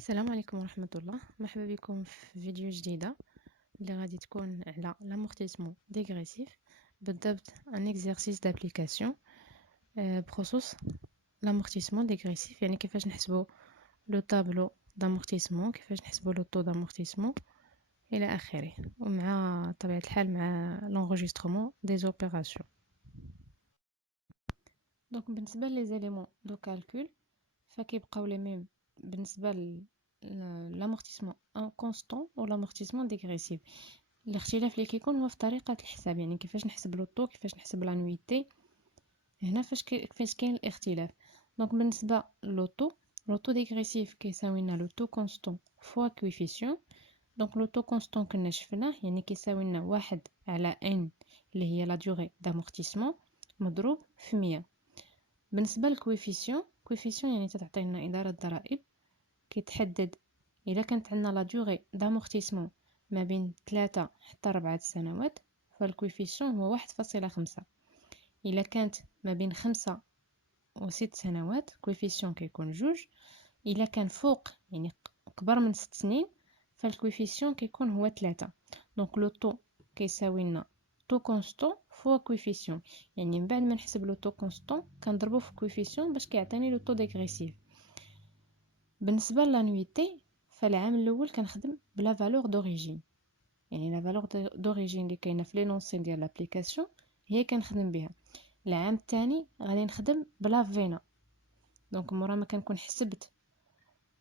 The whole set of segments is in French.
السلام عليكم ورحمة الله. مرحبا بكم في فيديو جديدة اللي غادي تكون على l'amortissement dégressif، بالضبط un exercice d'application بخصوص l'amortissement dégressif، يعني كيفاش نحسبوا لو طابلو d'amortissement، كيفاش نحسبوا لو طو d'amortissement إلى آخره، ومع طبيعة الحال مع l'enregistrement des opérations. دونك بالنسبة لي زيليمون دو كالكول فكيبقاو لي ميم بالنسبة l'amortissement constant و l'amortissement dégressif. الاختلاف اللي كيكون هو في طريقة الحساب، يعني كيفاش نحسب لو طو، كيفاش نحسب لانويتي، هنا فاش كاين الاختلاف. دونك بالنسبة لو طو dégressif كيساوي لنا لو طو كونستون فوا كويفيسيون. دونك لو طو كونستون كنا شفناه، يعني كيساوي لنا 1 على n اللي هي لا دوغي d'amortissement مضروب في 100. بالنسبة للكويفيسيون، كويفيسيون يعني تعطينا إدارة الضرائب، كيتحدد إلا كانت عندنا لا دوغي دامورتيسمون ما بين 3 حتى 4 سنوات فالكويفيسيون هو 1.5. إلا كانت ما بين 5 و 6 سنوات كويفيسيون كيكون 2. إلا كان فوق يعني كبر من 6 سنين فالكويفيسيون كيكون هو 3. دونك لو طو كيساوي لنا طو كونستون فوا كويفيسيون، يعني من بعد ما نحسب لو طو كونستون كنضربو في كويفيسيون باش كيعطيني لو طو ديغريسيف. بالنسبة لانويتي فالعام الاول كنخدم بلا فالور دوريجين، يعني لا فالور دوريجين اللي كاينه في لينونسي ديال لابليكاسيون هي كنخدم بها. العام الثاني غادي نخدم بلا فينا، دونك مورا ما كنكون حسبت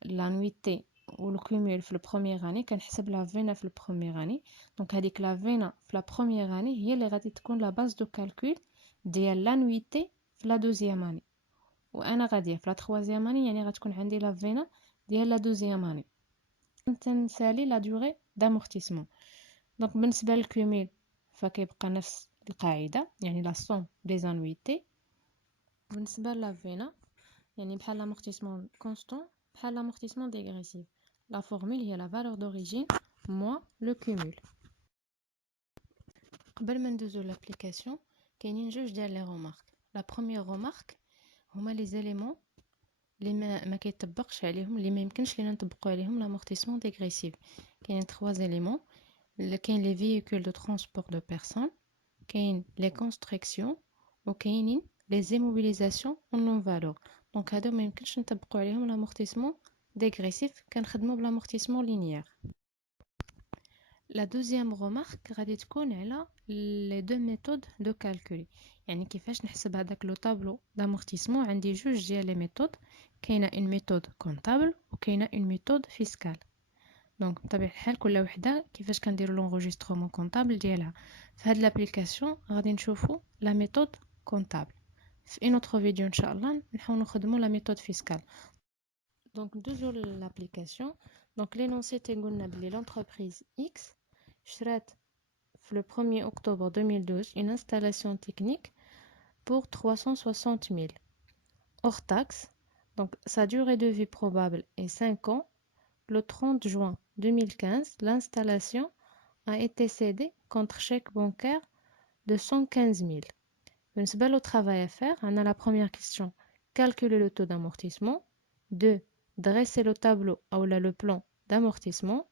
لانويتي والكومول في البروميير اني كنحسب لا فينا في البروميير اني. دونك هذيك لا فينا في لا بروميير اني هي اللي غادي تكون لا باز دو كالكول ديال لانويتي في لا دوزيام اني، وانا غاديه في لا تروازيام اني يعني غتكون عندي لا فينا ديال لا دوزيام اني. تنسالي لا دوغي دامورتيسمون. دونك بالنسبه للكومول فكيبقى نفس القاعده، يعني لا سوم دي زانويتي. بالنسبه لا فينا يعني بحال لامورتيسمون كونستون بحال لامورتيسمون ديغريسيف، لا فورمول هي لا فالور دوريجين موا لو كومول. قبل ما ندوزو لابليكاسيون كاينين جوج ديال لي رومارك. لا بروميير رومارك هما لي زيليمون اللي ما كيطبقش عليهم، اللي ما يمكنش لينا نطبقوا عليهم لامورتيسمون ديغريسيف. كاينين 3 زيليمون، كاين لي فييكول دو ترونسبور دو بيرسون، كاين لي كونستركسيون، وكاينين لي زيموبيليزاسيون اون نون فالور. دونك هادو ما يمكنش نطبقوا عليهم لامورتيسمون ديغريسيف، كنخدموا بلامورتيسمون لينيير. لا دوزيام رومارك غادي تكون على لي دو ميثود دو كالكول، يعني كيفاش نحسب هذاك لو طابلو دامورتيسمون. عندي جوج ديال لي ميثود، كاينه اون ميثود كونطابل وكاينه اون ميثود فيسكال. دونك بطبيعه الحال كل وحده كيفاش كنديروا لونغوجيسترومون كونطابل ديالها. في هاد لابليكاسيون غادي نشوفوا لا ميثود كونطابل، في اون اوتر فيديو ان شاء الله نحاول نخدموا لا ميثود فيسكال. دونك ندوزو لابليكاسيون. دونك لينونسي تيقولنا بلي لونتربريز اكس شرات في le 1er octobre 2012 une installation technique pour 360 000 hors taxe. Donc sa durée de vie probable est 5 ans. Le 30 juin 2015, l'installation a été cédée contre chèque bancaire de 115 000. بالنسبة au travail à faire, on a la première question: calculer le taux d'amortissement. 2. Dresser le tableau ou le plan d'amortissement.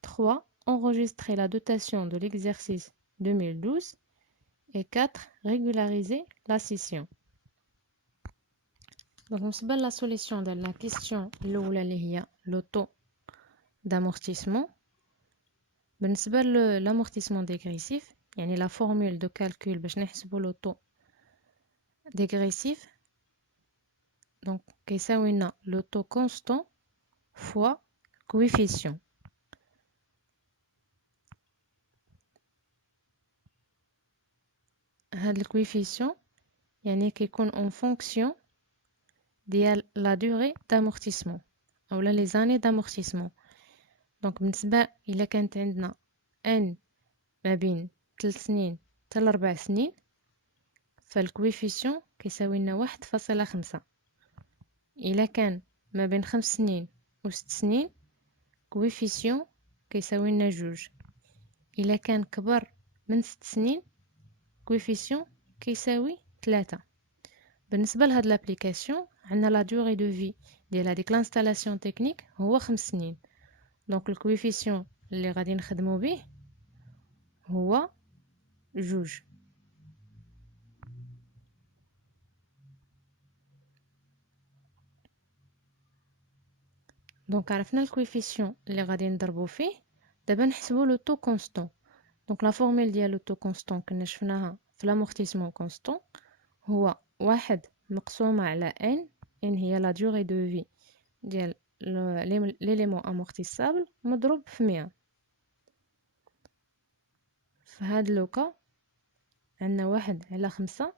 3. Enregistrer la dotation de l'exercice 2012. Et 4. Régulariser la scission. Donc, بالنسبة la solution de la question الأولى اللي هي le taux d'amortissement. بالنسبة l'amortissement dégressif يعني la formule de calcul باش نحسبوا le taux dégressif. Donc كيساوي لنا le taux constant fois coefficient. هاد الكويفيسيون يعني كيكون en fonction ديال la durée d'amortissement ou les années d'amortissement. دونك بالنسبة إلا كانت عندنا n ما بين 3 سنين حتى 4 سنين فالكويفيسيون كيساوي لنا 1.5. إلا كان ما بين 5 سنين و 6 سنين كويفيسيون كيساوي لنا 2. إلا كان كبر من 6 سنين كويفيسيون كيساوي 3. بالنسبة لهاد لابليكاسيون عندنا لا دوغي دو في ديال هذيك لانستالاسيون تكنيك هو 5 سنين. دونك الكويفيسيون اللي غادي نخدمو به هو 2. دونك عرفنا الكويفيسيون اللي غادي نضربو فيه. دابا نحسبو لو تو كونستون. دونك لا فورمول ديال لو تو كونستون كنا شفناها في لامورتيسمون كونستون، هو 1 مقسومة على ان هي لا دوغي دو في ديال ليليمون امورتيسابل مضروب في 100. في هاد لوكا عندنا 1/5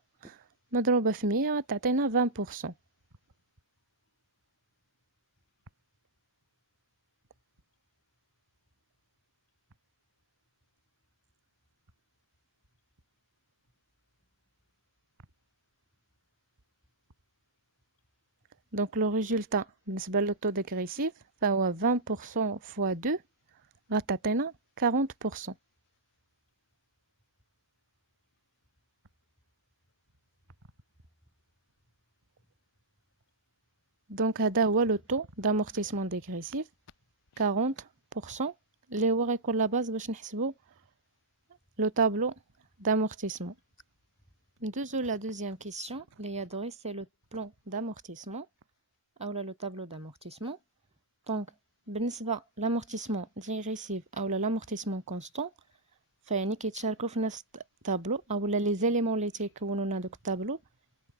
مضروبة في 100 غتعطينا 20%. دونك لو ريزولتا بالنسبة للطو ديغريسيف فهو 20% فوا 2 غتعطينا 40%. دونك هذا هو لو طو دامورتيسمون ديغريسيف 40% اللي هو غيكون لا باز باش نحسبو لو طابلو d'amortissement. ندوزو لا دوزيام كيسيون اللي هي دغيسي لو بلان d'amortissement اولا لو طابلو d'amortissement. دونك بالنسبه لامورتيسمون ديغريسيف اولا لامورتيسمون كونستون فيعني كيتشاركوا في نفس الطابلو اولا لي زيليمون اللي تيكونوا لنا دوك الطابلو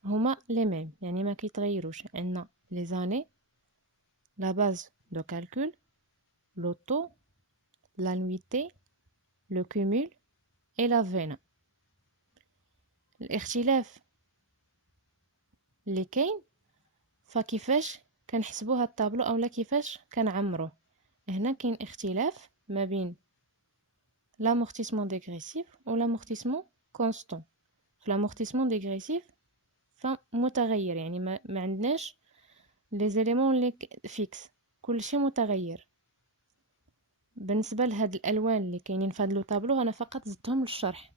هما لي ميم، يعني ما كيتغيروش. عندنا لي زاني، لا باز دو كالكول، لو طو، l'annuité, le cumul et la veine. الاختلاف اللي كاين فكيفاش كنحسبوا هاد الطابلو اولا كيفاش كنعمروه. هنا كاين اختلاف ما بين l'amortissement dégressif و l'amortissement constant. في l'amortissement dégressif فمتغير، يعني ما عندناش لي زيليمون اللي فيكس، كلشي متغير. بالنسبه لهاد الالوان اللي كاينين في هاد لو طابلو انا فقط زدتهم للشرح،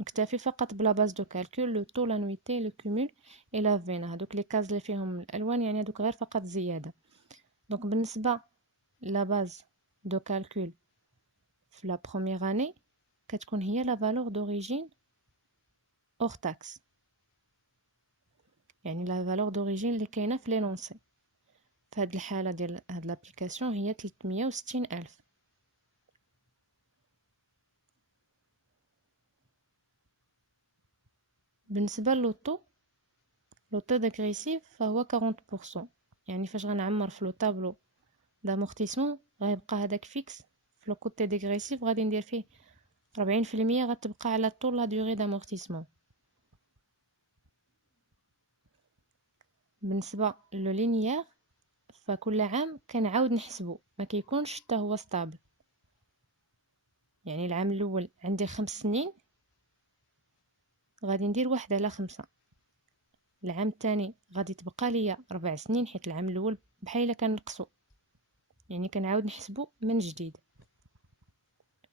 نكتفي فقط بلا باز دو كالكول، لو طو، لانويتي، لو كومول اي لا فين. هادوك لي كاز اللي فيهم الالوان يعني هادوك غير فقط زياده. دونك بالنسبه لا باز دو كالكول في لا بروميير اني كتكون هي لا فالور دوريجين اور تاكس، يعني لا فالور دوريجين اللي كاينه في لينونسي. في هاد الحاله ديال هاد لابليكاسيون هي 360,000. بالنسبه للوطو، لوطو ديغريسيف فهو 40%، يعني فاش غنعمر في لو طابلو دامورتيسمون غيبقى هذاك فيكس. في لو كوتي ديغريسيف غادي ندير فيه 40% غتبقى على طول لا دوغي دامورتيسمون. بالنسبه لو لينيير فكل عام كنعاود نحسبو، ما كيكونش حتى هو ستابل. يعني العام الاول عندي 5 سنين غادي ندير 1/5. العام الثاني غادي تبقى ليا 4 سنين حيت العام الاول بحال الا كنقصو، يعني كنعاود نحسبو من جديد.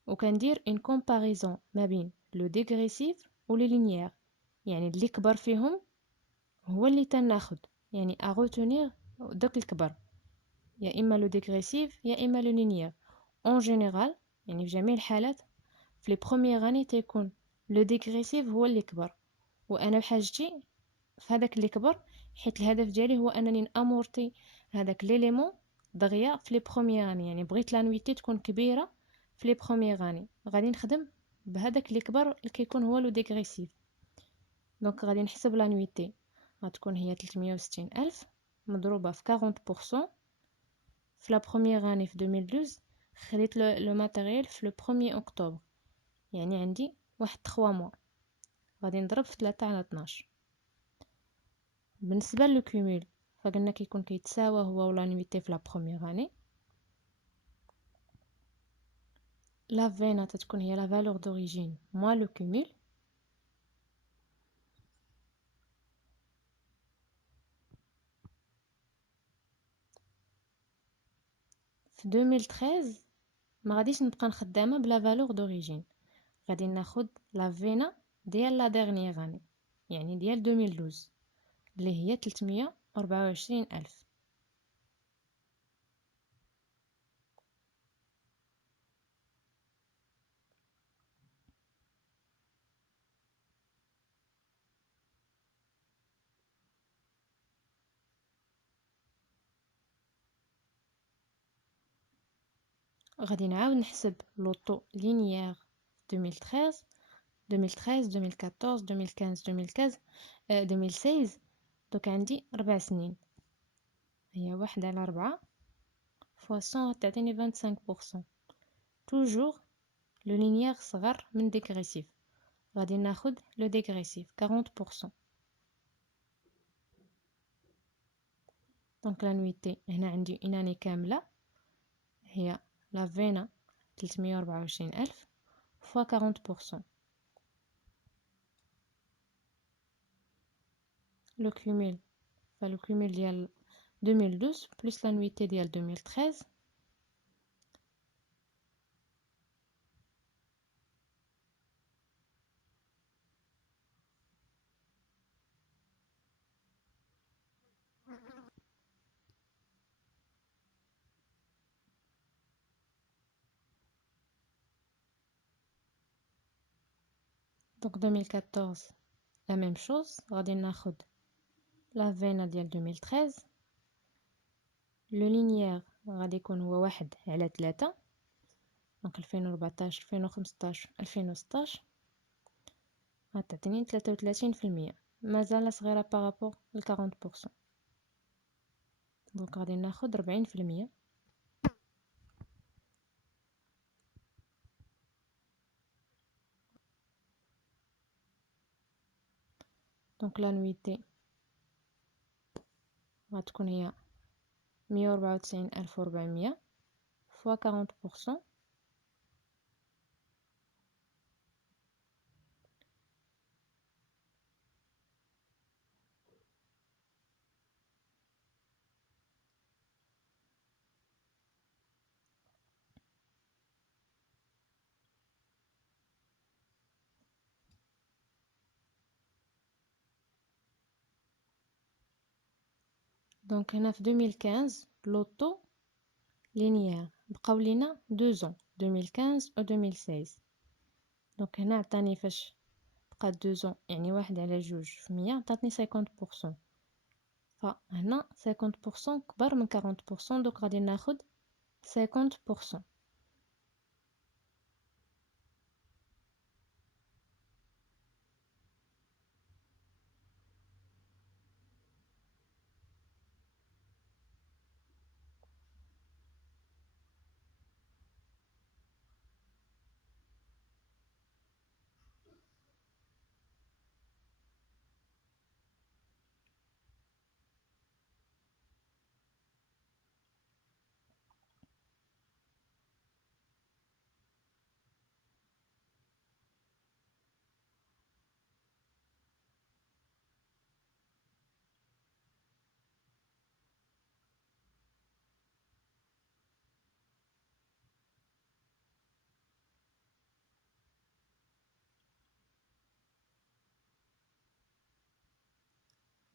وكندير اون كومباريزون ما بين لو ديغريسيف و لي لينيير، يعني اللي كبر فيهم هو اللي تناخد، يعني اغوتونير داك الكبر، يا اما لو ديغريسيف يا اما لو لينيير. اون جينيرال يعني في جميع الحالات في لي بروميير اني تيكون لو ديغريسيف هو اللي كبر، وانا بحاجتي في هذاك اللي كبر، حيت الهدف ديالي هو انني نامورتي هذاك ليليمون دغيا في لي بروميير اني. يعني بغيت لانويتي تكون كبيره في لي بروميير اني، غادي نخدم بهذاك اللي كبر اللي كيكون هو لو ديغريسيف. دونك غادي نحسب لانويتي غتكون هي 360,000 مضروبه في 40%. في لا بروميير اني في 2012 خديت لو ماتيريال في لو 1 اكتوبر، يعني عندي واحد 3 موا، غادي نضرب في 3 على 12. بالنسبه لو كومول فقلنا كيكون كيتساوى هو ولا نويتي في لا بروميير اني. لا فينا تتكون هي لا فالور دوريجين موا لو كومول. في 2013 ما غاديش نبقى نخدامه بلا فالور دوريجين، غادي ناخد لا فينا ديال لا ديرنيير اني، يعني ديال 2012 اللي هي 324,000. غادي نعاود نحسب لوطو لينيير 2013 2013 2014 2015 2016. دوك عندي 4 سنين، هي 1/4 fois 100 تعطيني 25%. توجور لو لينيير صغر من ديكريسيف، غادي ناخد لو ديكريسيف 40%. دونك لانويتي هنا عندي اون اني كاملة هي لا فينا 324,000 fois 40%. لو كوميل فلو كوميل ديال 2012 بلس لانويتي ديال 2013 دونك 2014 لا ميم شوز، غادي ناخد لا فينا ديال 2013. لو لينيير غادي يكون هو 1/3، دونك 2014 2015 2016 غتعطيني 33%، مازال صغيرة بارابور ل 40%. دونك غادي ناخد 40%. دونك لانويتي غتكون هي 194,400 fois 40%. دونك هنا في 2015 لوطو لينيير بقاو لينا 2 ans 2015 و 2016. دونك هنا عطاني فاش بقى 2 ans يعني 1/2% عطاتني 50%. فهنا 50% كبر من 40%، دونك غادي ناخد 50%.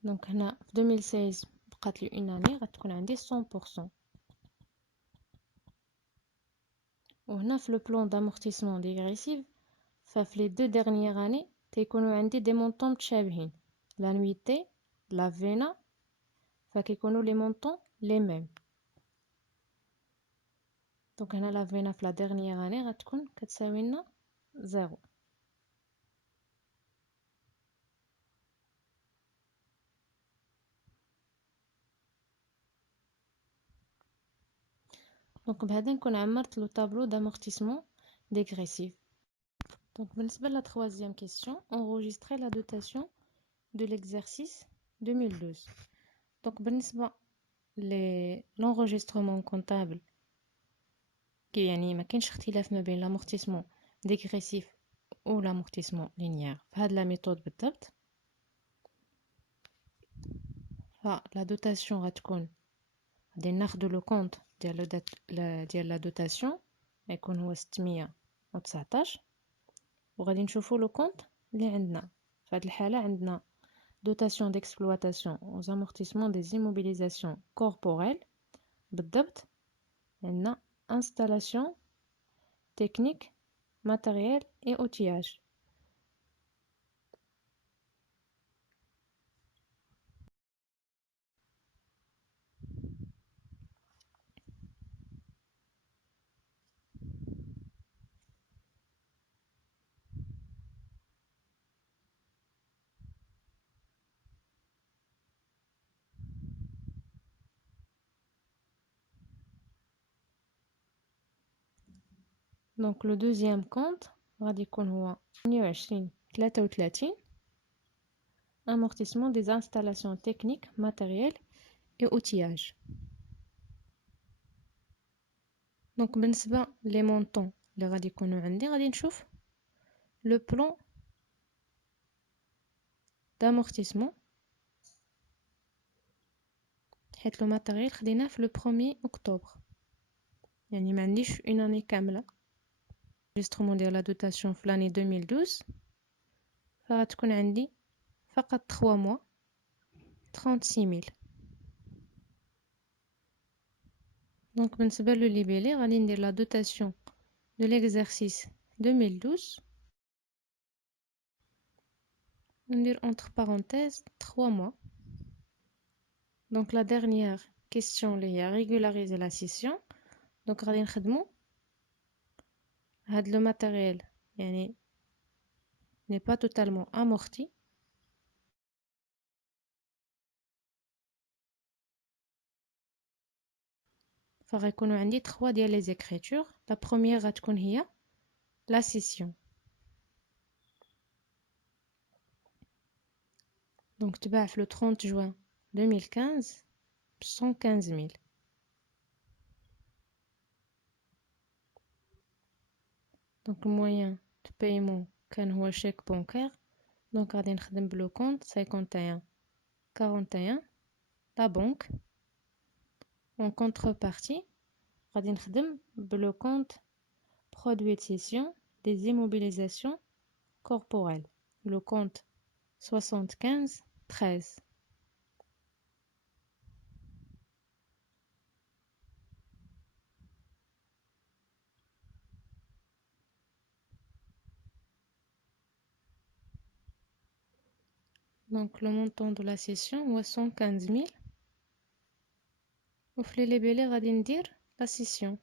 دونك هنا في 2016 بقات لي اون اني غتكون عندي 100%. وهنا في لو بلان دامورتيسمون ديغريسيف ففي لي دو ديرنيير اني تيكونوا عندي دي مونطون متشابهين، لانويتي لا فينا فكيكونوا لي مونطون لي ميم. دونك هنا لا فينا في لا ديرنيير اني غتكون كتساوي لنا 0. دونك بهذا نكون عمرت لو طابلو دامورتيسمون dégressif. Donc بالنسبة لا troisième question, enregistrer la dotation de l'exercice 2012. Donc بالنسبة l'enregistrement comptable كي يعني ما كاينش اختلاف ما بين l'amortissement dégressif ou l'amortissement linéaire في هاد لا ميثود بالضبط. فلا دوتاسيون غتكون غادي ناخدو لو كونت ديال لا دوتاسيون غيكون هو 619، وغادي نشوفو لو كونت اللي عندنا. في هاد الحالة عندنا dotation d'exploitation aux amortissements des immobilisations corporelles بالضبط. عندنا installation technique matériel et outillage. Donc le deuxième compte غادي يكون هو 28 33 amortissement des installations techniques, matériels et outillage. Donc بالنسبة les montants اللي غادي يكونوا عندي غادي نشوف le plan d'amortissement حيت لو ماتيريال خديناه في لو 1er أكتوبر يعني ما عنديش une année كاملة enregistrement ديال لا دوتاسيون في l'année 2012 فغتكون عندي فقط 3 mois 36000. دونك بالنسبة لو ليبيلي غادي ندير لا دوتاسيون دو l'exercice 2012 وندير entre parenthèses 3 mois. Donc la dernière question اللي هي régulariser la scission. Donc غادي نخدمو هاد لو ماتيريال يعني n'est pas totalement amorti. فغيكونوا عندي 3 ديال les écritures. La première غتكون هي la scission. Donc تباع في le 30 juin 2015 ب 115000. Donc le moyen de paiement كان هو chèque bancaire. Donc غادي نخدم بلو compte 51 41 la banque. En contrepartie غادي نخدم بلو compte produit de cession des immobilisations corporelles. Le compte 75 13. Donc le montant de la cession est 115 000. وفي لي ليبيلي غادي ندير la cession.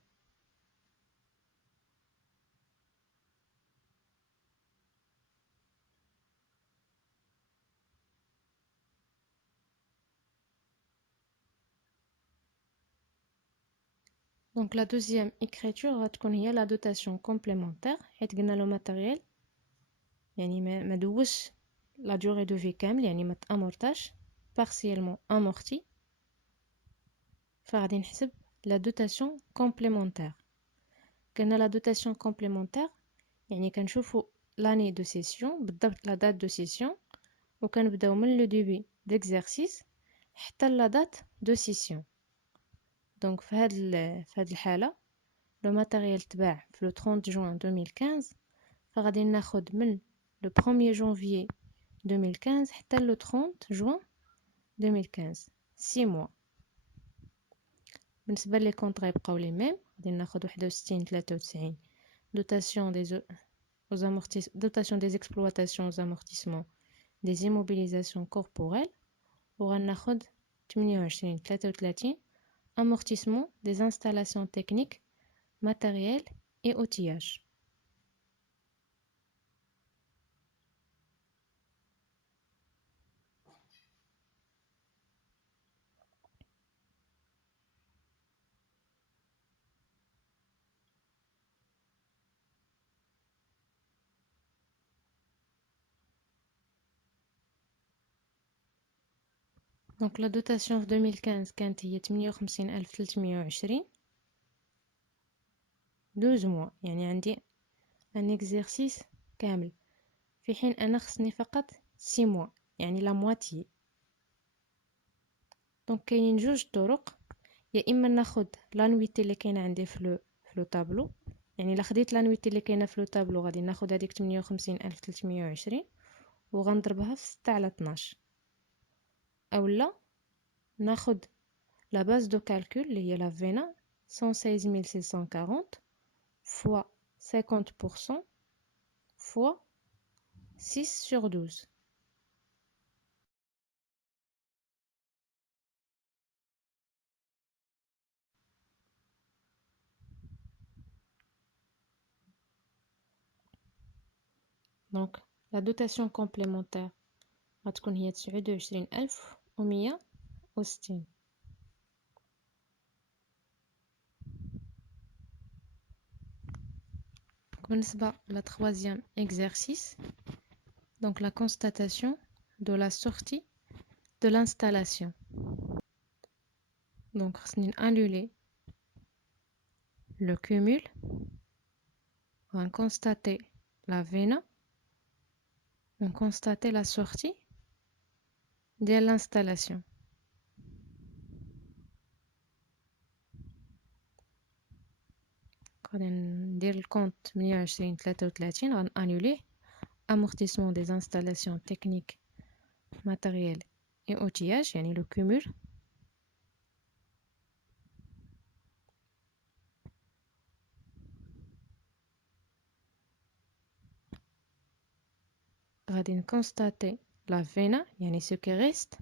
Donc la deuxième écriture غتكون هي la dotation complémentaire حيت قلنا لو ماتيريال يعني ما دوش la durée de vie كامل يعني ما تامورتاش partiellement amorti. فغادي نحسب la dotation complémentaire. قلنا la dotation complémentaire يعني كنشوفوا l'année de session بالضبط la date de session وكنبداو من le début d'exercice حتى la date de session. Donc في هاد الحالة لو ماتيريال تباع في le 30 juin 2015 فغادي ناخد من le 1er janvier 2015 حتى le 30 juin 2015 6 mois. بالنسبة لي كونط غيبقاو لي ميم غادي ناخد 61 93 dotation des exploitations aux amortissements des immobilisations corporelles وغناخد 28 33 amortissement des installations techniques matériels et outillage. Donc la dotation في 2015 كانت هي 58320 12 mois يعني عندي un exercice كامل في حين أنا خصني فقط 6 mois يعني la moitié. دونك كاينين جوج طرق يا اما ناخد لانويتي اللي كاينه عندي في لو طابلو يعني الا خديت لانويتي اللي كاينه في لو طابلو غادي ناخد هذيك 58320 وغنضربها في 6 على 12 اولا ناخد لا باز دو كالكول اللي هي لا فينا 116640 fois 50% fois 6 sur 12. Donc la dotation complémentaire غتكون هي 29160. Le troisième exercice, donc la constatation de la sortie de l'installation. Donc, on va annuler le cumul, on va constater la vena, on va constater la sortie de l'installation. On va dire le compte 28-33, on va annuler amortissement des installations techniques, matérielles et outillage, yani le cumul. On va constater la vena, yani ce qui reste.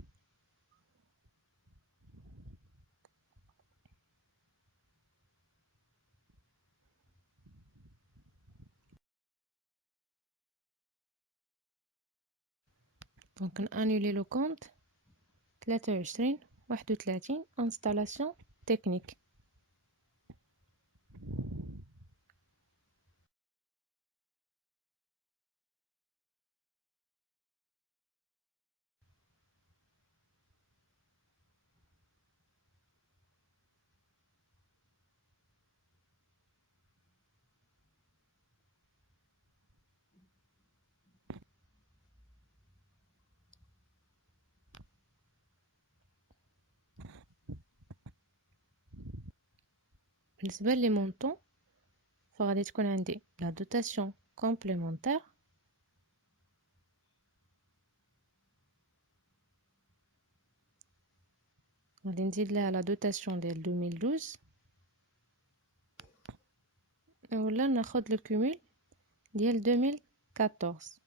Donc, on annuler le compte 23-31 installation technique. بالنسبة les montants, فغادي تكون عندي la dotation complémentaire غادي نزيد لها la dotation ديال 2012 ولا ناخد le cumul ديال 2014.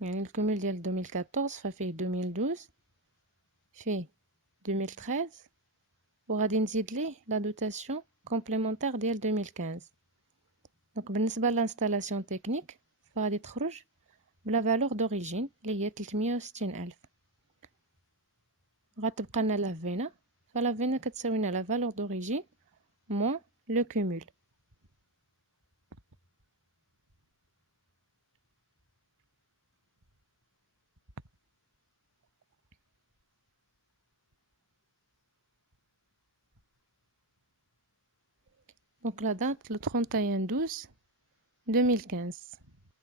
يعني الكمول ديال 2014 ففيه 2012 فيه 2013 وغادي نزيد ليه la dotation complémentaire ديال 2015. دونك بالنسبة للانستالاسيون تكنيك فغادي تخرج بلا فالور دوريجين اللي هي 360,000. غتبقى لنا لا فينا، فلا فينا كتساوي لنا لا فالور دوريجين موان لو كومول. دونك لا دات لو 31/12/2015.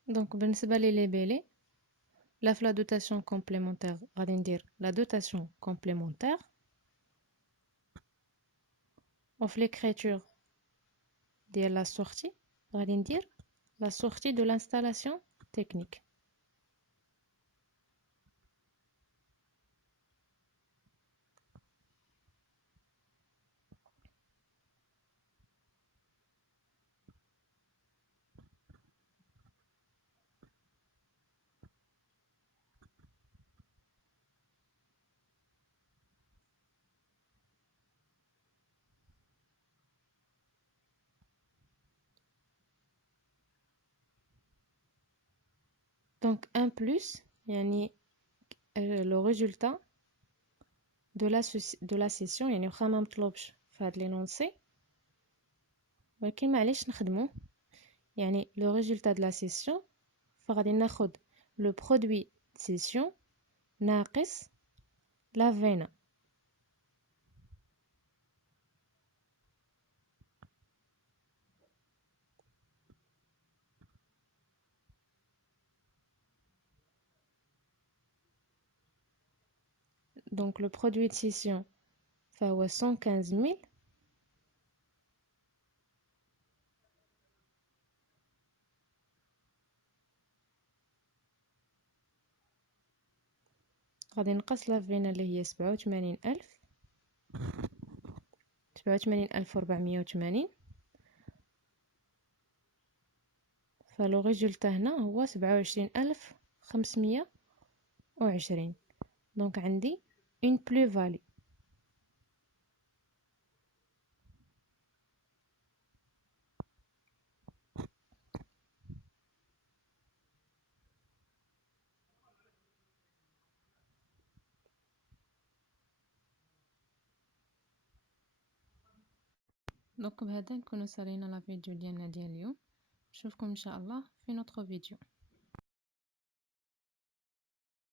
دونك بالنسبة لي ليبيلي لا في لا دوتاسيون كومبليمونتير غادي ندير لا دوتاسيون كومبليمونتير وفي l'écriture ديال لا سورتي غادي ندير لا سورتي دو l'installation technique. Donc un plus يعني le résultat de la session يعني واخا ما مطلوبش في هاد لينونسي ولكن معليش نخدمو يعني le résultat de la session فغادي ناخد le produit de session ناقص la vena. Donc le produit de session فهو 115,000 غادي نقص لا فينا اللي هي 87,000 87,480 فلو ريزولتا هنا هو 27,520. دونك عندي اون بلو فالي. دونك بهذا نكونو سالينا لا فيديو ديالنا ديال اليوم. نشوفكم ان شاء الله في نوتro فيديو.